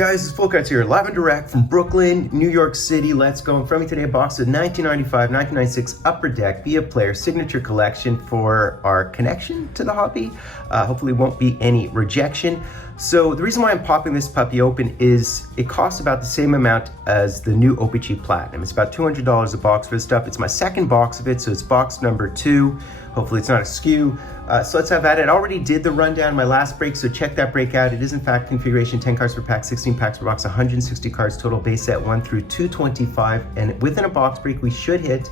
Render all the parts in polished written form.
guys, it's Fultoncards here, live and direct from Brooklyn, New York City. Let's go. In front of me today, a box of 1995-1996 Upper Deck Be A Player Signature Collection for our connection to the hobby. Hopefully won't be any rejection. So the reason why I'm popping this puppy open is it costs about the same amount as the new OPC Platinum. It's about $200 a box for this stuff. It's my second box of it, so it's box number 2. Hopefully it's not a skew. So let's have at it. I already did the rundown in my last break, so check that break out. It is in fact configuration 10 cards per pack, 16 packs per box, 160 cards total, base set 1 through 225. And within a box break, we should hit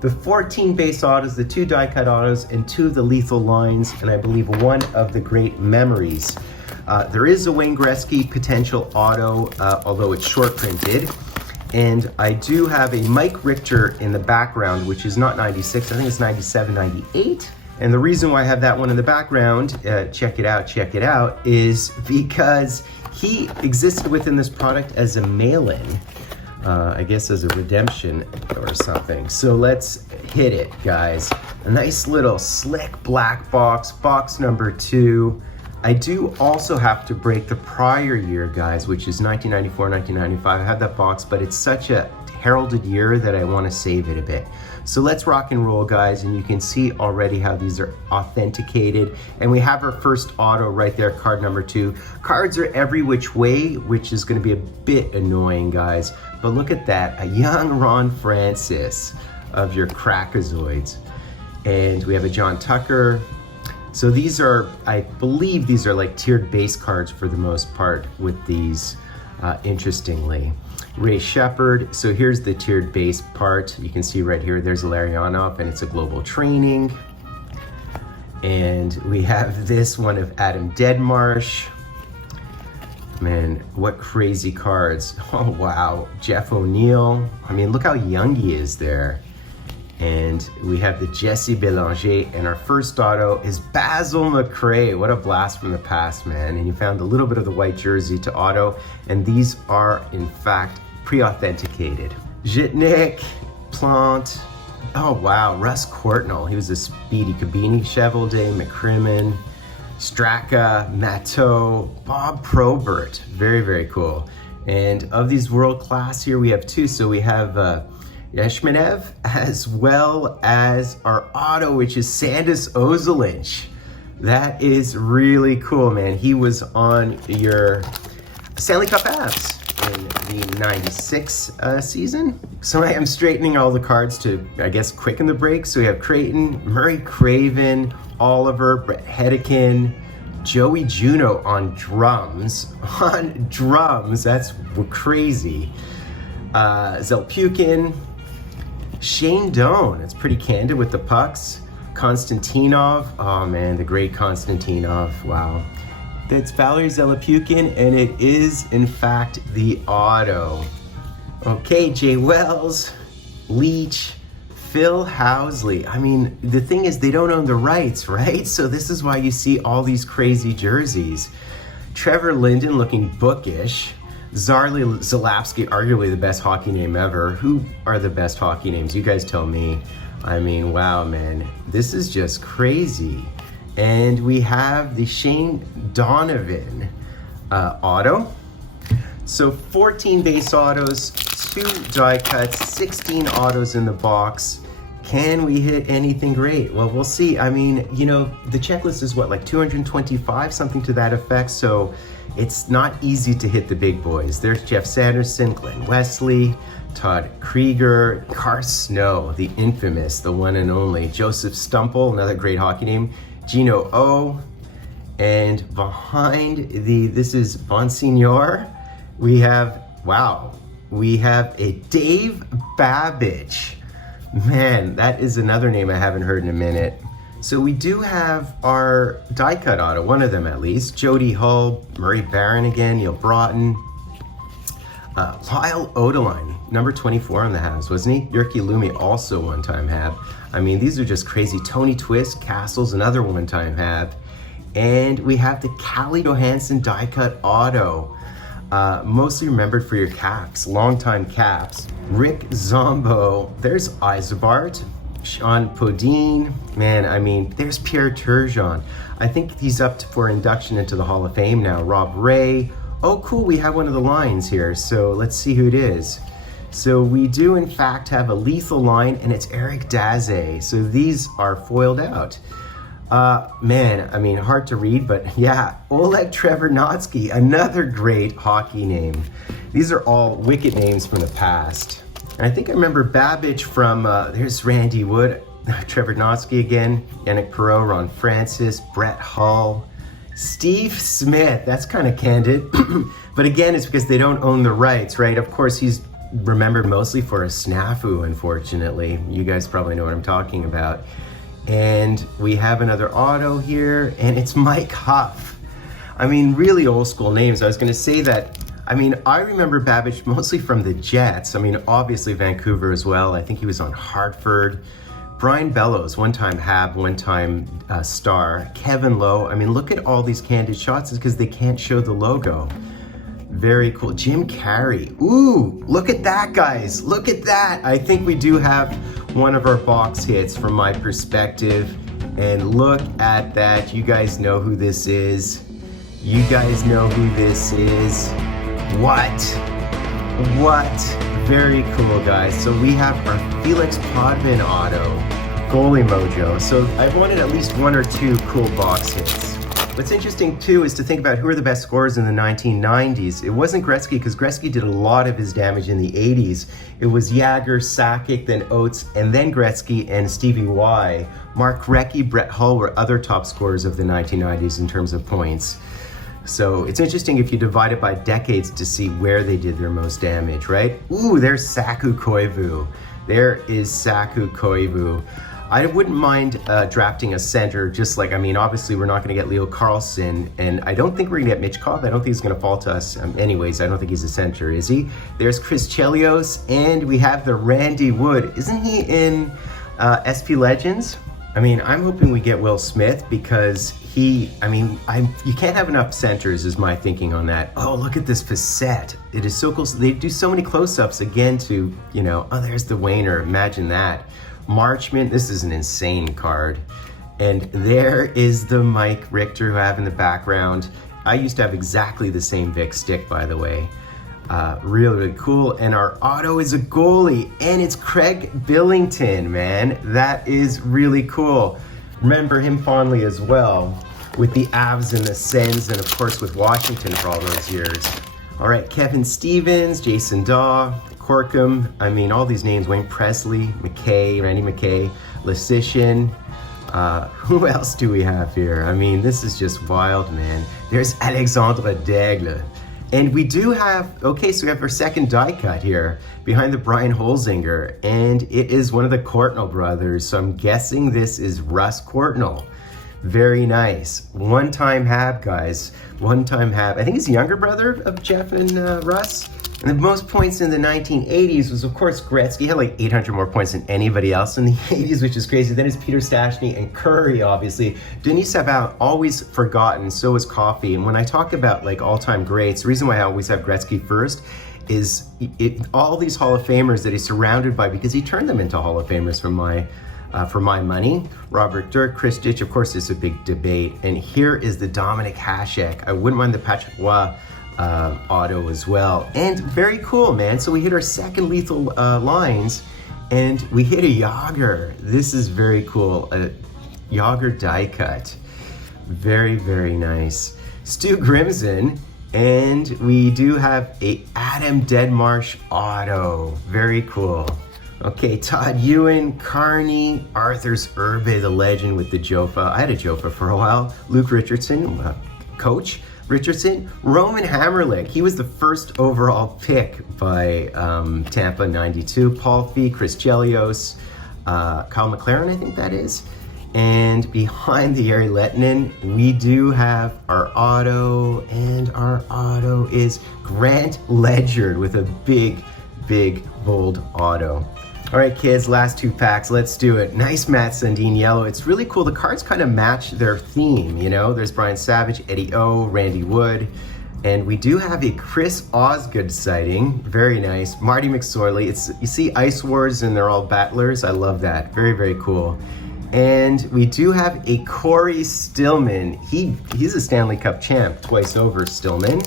the 14 base autos, the 2 die cut autos, and 2 of the lethal lines, and I believe 1 of the great memories. There is a Wayne Gretzky potential auto, although it's short printed. And I do have a Mike Richter in the background, which is not 96, I think it's 97, 98. And the reason why I have that one in the background, check it out, is because he existed within this product as a mail-in, I guess as a redemption or something. So let's hit it, guys. A nice little slick black box, box number 2. I do also have to break the prior year, guys, which is 1994, 1995. I have that box, but it's such a heralded year that I want to save it a bit. So let's rock and roll, guys, and you can see already how these are authenticated. And we have our first auto right there, card number 2. Cards are every which way, which is going to be a bit annoying, guys. But look at that, a young Ron Francis of your Crackazoids. And we have a John Tucker. So these are, I believe these are like tiered base cards for the most part with these, interestingly. Ray Shepard, so here's the tiered base part. You can see right here, there's a Larionov, and it's a global training. And we have this one of Adam Deadmarsh. Man, what crazy cards. Oh wow, Jeff O'Neill. I mean, look how young he is there. And we have the Jesse Belanger, and our first auto is Basil McRae. What a blast from the past, man. And you found a little bit of the white jersey to auto, and these are in fact pre-authenticated. Jitnik, Plant, oh wow, Russ Courtnall, he was a speedy Kabini, Chevalier, McCrimmon, Straka, Matteau, Bob Probert, very, very cool. And of these world class here, we have 2, so we have Yashmanev, as well as our auto, which is Sandis Ozolinsh. That is really cool, man. He was on your Stanley Cup Avs in the 96 season. So I am straightening all the cards to, I guess, quicken the break. So we have Creighton, Murray Craven, Oliver, Brett Hedican, Joey Juno on drums. On drums, that's crazy. Zelpukin, Shane Doan, it's pretty candid with the pucks. Konstantinov, oh man, the great Konstantinov, wow. That's Valery Zelepukin, and it is in fact the auto. Okay, Jay Wells, Leach, Phil Housley. I mean, the thing is they don't own the rights, right? So this is why you see all these crazy jerseys. Trevor Linden looking bookish. Zarly Zalapsky, arguably the best hockey name ever. Who are the best hockey names? You guys tell me. I mean, wow, man. This is just crazy. And we have the Shane Donovan auto. So 14 base autos, 2 die cuts, 16 autos in the box. Can we hit anything great? Well, we'll see. I mean, you know, the checklist is what, like 225, something to that effect. So it's not easy to hit the big boys. There's Jeff Sanderson, Glenn Wesley, Todd Krieger, Car Snow, the infamous, the one and only, Joseph Stumple, another great hockey name, Gino O, and behind this is Bonsignor, we have, wow, we have a Dave Babbage. Man, that is another name I haven't heard in a minute. So we do have our die cut auto, one of them at least. Jody Hull, Murray Barron again, Neil Broughton. Lyle Odeline, number 24 on the Habs, wasn't he? Jyrki Lumi, also one-time Hab. I mean, these are just crazy. Tony Twist, Castles, another one-time Hab. And we have the Calle Johansson die cut auto. Mostly remembered for your Caps, longtime Caps. Rick Zombo, there's Isabart. Sean Podine, man, I mean, there's Pierre Turgeon. I think he's up for induction into the Hall of Fame now. Rob Ray, Oh, cool, we have one of the lines here. So let's see who it is. So we do in fact have a lethal line, and it's Eric Daze. So these are foiled out. Man, I mean, hard to read, but yeah, Oleg Trevernotsky, another great hockey name. These are all wicked names from the past. And I think I remember Babbage from, there's Randy Wood, Trevernotsky again, Yannick Perreault, Ron Francis, Brett Hull, Steve Smith, that's kind of candid. But again, it's because they don't own the rights, right? Of course, he's remembered mostly for a snafu, unfortunately. You guys probably know what I'm talking about. And we have another auto here, and it's Mike Huff. I mean, really old school names. I was gonna say that, I mean, I remember Babbage mostly from the Jets. I mean, obviously Vancouver as well. I think he was on Hartford. Brian Bellows, one-time Hab, one-time Star. Kevin Lowe. I mean, look at all these candid shots. It's because they can't show the logo. Very cool. Jim Carrey. Ooh, look at that, guys. Look at that. I think we do have one of our box hits from my perspective. And look at that. You guys know who this is. You guys know who this is. What? Very cool, guys. So we have our Felix Podman auto, Goalie Mojo. So I've wanted at least one or two cool box hits. What's interesting too is to think about who are the best scorers in the 1990s. It wasn't Gretzky, because Gretzky did a lot of his damage in the 80s. It was Jagr, Sakic, then Oates, and then Gretzky and Stevie Y. Mark Recchi, Brett Hull were other top scorers of the 1990s in terms of points. So it's interesting if you divide it by decades to see where they did their most damage, right? Ooh, there's Saku Koivu. There is Saku Koivu. I wouldn't mind drafting a center, just like, I mean, obviously we're not going to get Leo Carlson, and I don't think we're going to get Mitchkov. I don't think he's going to fall to us. Anyways, I don't think he's a center, is he? There's Chris Chelios, and we have the Randy Wood. Isn't he in SP Legends? I mean, I'm hoping we get Will Smith, because you can't have enough centers is my thinking on that. Oh, look at this facette. It is so cool. They do so many close-ups again to, oh, there's the Wayner. Imagine that. Marchment, this is an insane card. And there is the Mike Richter who I have in the background. I used to have exactly the same Vic stick, by the way. Really, really cool. And our auto is a goalie, and it's Craig Billington, man. That is really cool. Remember him fondly as well, with the Avs and the Sens, and of course with Washington for all those years. All right, Kevin Stevens, Jason Daw, Corkum, I mean, all these names, Wayne Presley, McKay, Randy McKay, Lysician. Who else do we have here? I mean, this is just wild, man. There's Alexandre Daigle. And we do have, okay, so we have our second die cut here behind the Brian Holzinger, and it is one of the Courtnall brothers. So I'm guessing this is Russ Courtnall. Very nice. One-time Hab, guys. One-time Hab. I think he's the younger brother of Jeff and Russ. And the most points in the 1980s was, of course, Gretzky. He had like 800 more points than anybody else in the 80s, which is crazy. Then it's Peter Stastny and Curry, obviously. Denis Savard, always forgotten. So is Coffey. And when I talk about like all-time greats, the reason why I always have Gretzky first is all these Hall of Famers that he's surrounded by, because he turned them into Hall of Famers for my money. Robert Dirk, Chris Ditch, of course, is a big debate. And here is the Dominic Hasek. I wouldn't mind the Patrick Roy auto as well. And very cool, man. So we hit our second lethal lines, and we hit a Jagr. This is very cool. A Jagr die cut. Very, very nice. Stu Grimson, and we do have a Adam Deadmarsh auto. Very cool. Okay, Todd Ewan, Carney, Arthur's Urbe, the legend with the Jofa. I had a Jofa for a while. Luke Richardson, coach Richardson. Roman Hammerlick, he was the first overall pick by Tampa 92. Paul Fee, Chris Chelios, Kyle McLaren, I think that is. And behind the Yari Lettinen, we do have our auto, and our auto is Grant Ledger with a big, big, bold auto. All right, kids, last two packs, let's do it. Nice Matt Sundin yellow. It's really cool. The cards kind of match their theme, you know? There's Brian Savage, Eddie O, Randy Wood, and we do have a Chris Osgood sighting. Very nice. Marty McSorley. You see Ice Wars and they're all battlers. I love that. Very, very cool. And we do have a Corey Stillman. He's a Stanley Cup champ twice over, Stillman.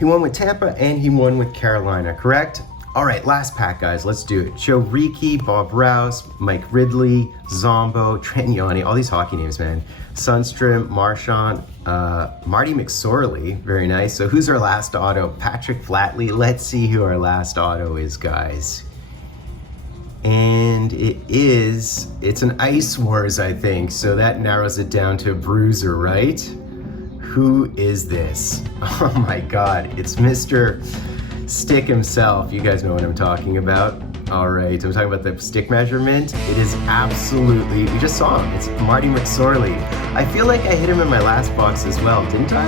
He won with Tampa and he won with Carolina, correct? All right, last pack, guys. Let's do it. Joe Ricci, Bob Rouse, Mike Ridley, Zombo, Trent Yanni, all these hockey names, man. Sundstrom, Marchand, Marty McSorley, very nice. So who's our last auto? Patrick Flatley. Let's see who our last auto is, guys. And it's an Ice Wars, I think. So that narrows it down to a bruiser, right? Who is this? Oh my God, it's Mr. Stick himself. You guys know what I'm talking about. All right, I'm talking about the stick measurement. It is absolutely, we just saw him. It's Marty McSorley. I feel like I hit him in my last box as well, didn't I?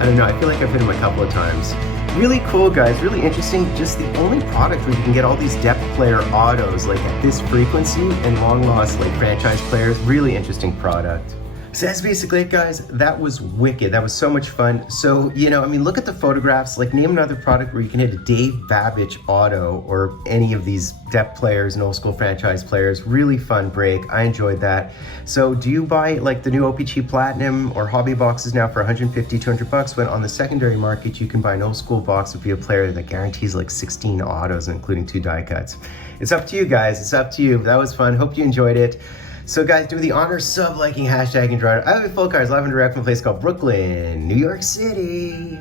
I don't know, I feel like I've hit him a couple of times. Really cool, guys, really interesting. Just the only product where you can get all these depth player autos like at this frequency and long lost like franchise players. Really interesting product. So that's basically it, guys. That was wicked. That was so much fun. So, you know, I mean, look at the photographs. Like, name another product where you can hit a Dave Babbage auto or any of these depth players and old school franchise players. Really fun break. I enjoyed that. So do you buy like the new OPC Platinum or hobby boxes now for 150, 200 bucks when on the secondary market, you can buy an old school box with a player that guarantees like 16 autos, including 2 die cuts. It's up to you, guys. It's up to you. That was fun. Hope you enjoyed it. So guys, do the honor sub, liking, hashtag, and drawing. I have Fultoncards live and direct from a place called Brooklyn, New York City.